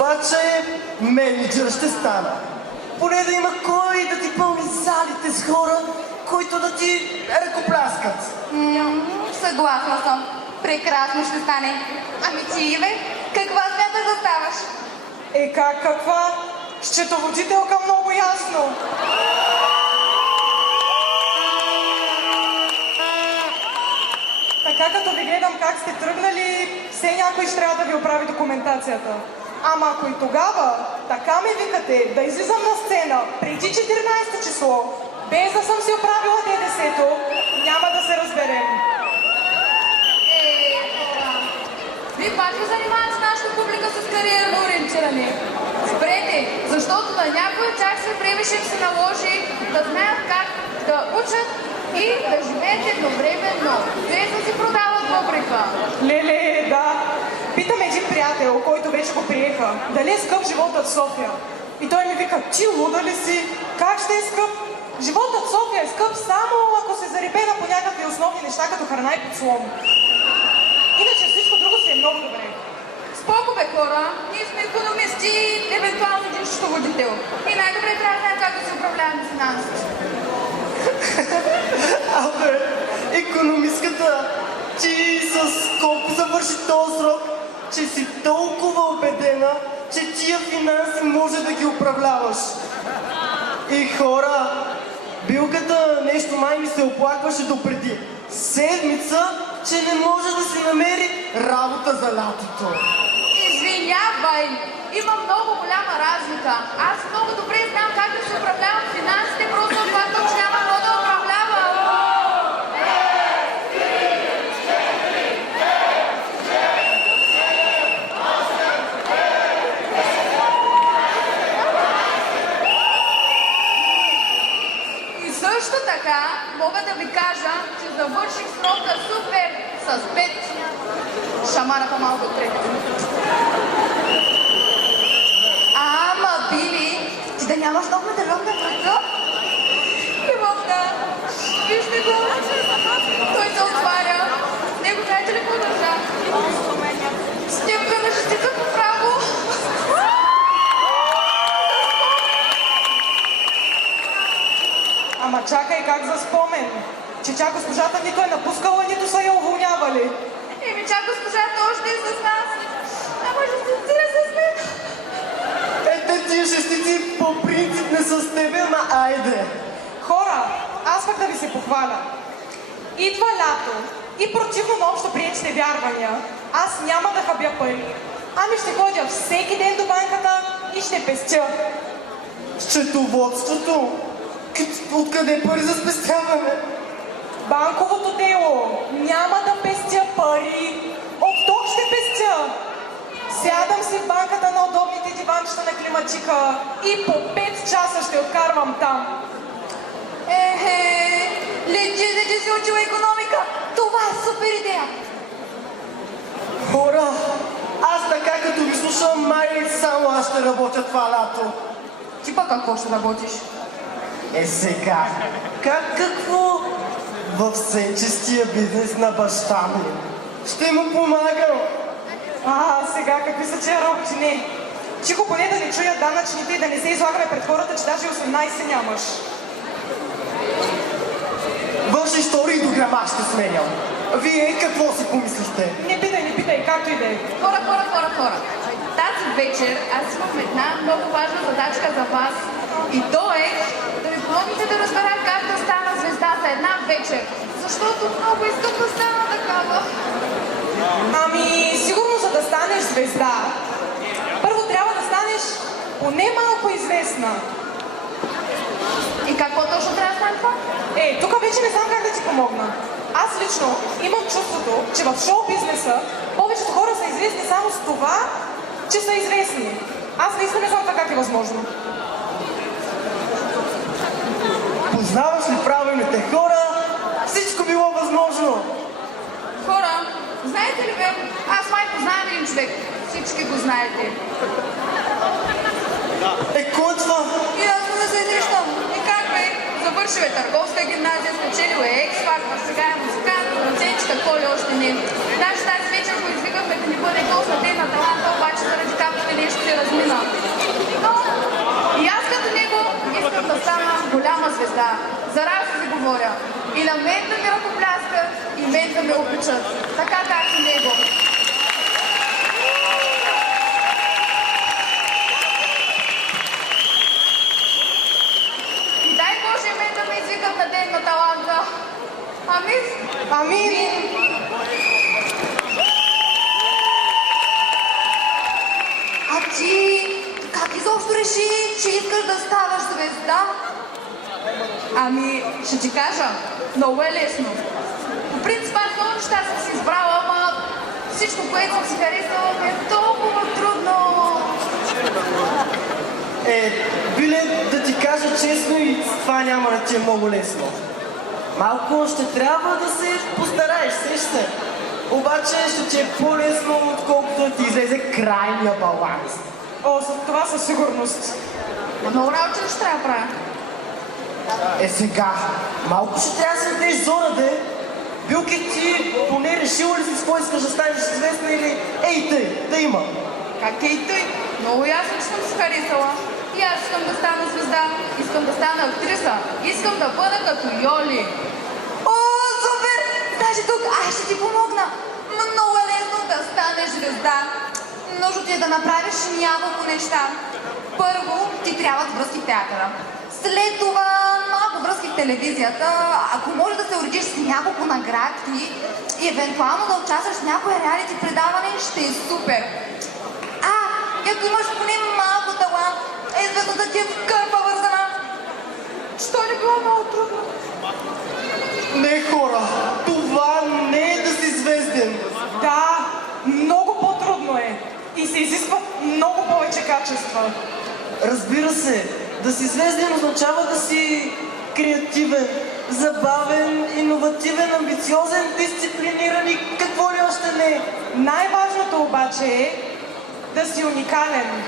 обаче менеджер ще стана. Поне да има кой да ти пълни залите с хора, които да ти ръкопляскат. Съгласна съм. Прекрасно ще стане. Ами ти, Иве, каква смяташ да ставаш? Каква? Счетоводителка много ясно. Така като ви гледам как сте тръгнали, все някой ще трябва да ви оправи документацията. Ама ако и тогава така ме викате да излизам на сцена преди 14 число, без да съм си оправила ДДС-то, няма да се разберем. Вие пак ви занимавате с нашата публика с кариерно ориентиране. Спрете, защото на някой от тях се време ще им се наложи да знаят как да учат и да живеят едновременно, без да си продават въбрика. Леле, да. Питам един приятел, който вече го приеха, дали е скъп животът в София. И той ми вика, ти луда ли си? Как ще е скъп? Животът в София е скъп само ако се заребена по някакви основни неща, като храна и подслон. Иначе всичко друго си е много добре. Споко бе, хора, ние сме икономисти и евентуално един счетоводител. И най-добре трябва да знаем как да се управляваме финансите. Абе, икономистката, ти с колко завърши този срок, че си толкова убедена, че тия финанси може да ги управляваш. И хора, билката нещо май ми се оплакваше допреди седмица, че не може да си намери работа за лятото. Извинявай, има много голяма разлика. Аз много добре знам как да се управлявам финансите, просто от това, че няма какво да управлявам. И също така мога да ви кажа, че завърших срока супер с 5. Шамарата малко трета. Ама, Били, ти да нямаш нов медальон на кръка? Ивовка, вижте го. Той се отваря. С него знаете ли какво държа? Снимка на жестица по право. Ама чакай, как за спомен? Че чак госпожата нито е напускала, нито са я уволнявали. Еми, чак госпожата още е с нас. Ама жестици не са с него. Ете, тия шестици по принцип не са с тебе, ама айде. Хора, аз пък да ви се похваля. Идва лято и противно на общо приетите вярвания, аз няма да хабя пари. Ами ще ходя всеки ден до банката и ще пестя. Счетоводството? Откъде пари за спестяване? Банковото дело. Няма да пестя пари. От тук ще пестя. Сядам си в банката на удобните диванчета на климатика и по 5 часа ще откарвам там. Лечи да ти се учила икономика. Това е супер идея. Хора, аз така като ви слушам, май само аз ще работя това лято. Ти пък какво ще работиш? Сега, какво? В сенчестия бизнес на баща ми. Ще му помагам. Сега какви са тия работи? Не. Чико, поне да не чуя данъчните и да не се излагаме пред хората, че даже 18 нямаш. Външни истории до грама ще сменям. Вие какво си помислихте? Не питай, както и да е. Хора. Тази вечер аз имам една много важна задачка за вас. И то е да ми помогнете да разбера как да стана звезда за една вечер. Защото много искам да стана такава. Ами, сигурно за да станеш звезда, първо трябва да станеш поне малко известна. И какво точно трябва да стане това? Тук вече не знам как да ти помогна. Аз лично имам чувството, че в шоу-бизнеса повечето хора са известни само с това, че са известни. Аз наистина не знам това как е възможно. Познаваш ли правилните хора? Всичко било възможно. Хора, знаете ли бе, аз май познавам един човек. Всички го знаете. Кой е това? И аз не се срещам. И как бе? Завършил е търговска гимназия, спечелил е X-Factor, сега е музикант, продуцентчика, какво ли още не. Даже тази вечер го извикахме да ни бъде гост на Ден на таланта, обаче заради капите нещо се размина. звезда. За раза ви говоря. И на мен да ми ръкопляскат, и мен да ме обичат. Така както него. И дай Боже мен да ме извикат на ден на таланта. Амин! А ти как изобщо реши, че искаш да ставаш звезда? Ами, ще ти кажа, много е лесно. По принцип, аз много неща съм си избрала, ама всичко, което съм си харесала, ми е толкова трудно. Биле, да ти кажа честно, и това няма да ти е много лесно. Малко ще трябва да се постараеш, сеш се. Обаче ще ти е по-лесно, отколкото да ти излезе крайния баланс. О, за това със сигурност. Много работа ще трябва да правя. Сега, малко ще трябва да се дадеш зора, де. Билки, ти поне решила ли си с кой искаш да станеш известна или ей тъй, да има? Как е и тъй? Много ясно, че съм се харесала. И аз искам да стана звезда, искам да стана актриса, искам да бъда като Йоли. О, супер! Даже тук, аз ще ти помогна. Много е лесно да станеш звезда. Нужно ти е да направиш няколко неща. Първо, ти трябват връзки в театъра. След това малко връзки в телевизията. Ако може да се уредиш с няколко наградки и евентуално да участваш в някое реалити предаване, ще е супер. Ако имаш поне малко талант, известно ти е в кърпа вързана. Що не било много трудно? Не, хора, това не е да си звезден. Да, много по-трудно е. И се изискват много повече качества. Разбира се, да си звезден означава да си креативен, забавен, иновативен, амбициозен, дисциплиниран и какво ли още не. Най-важното обаче е да си уникален.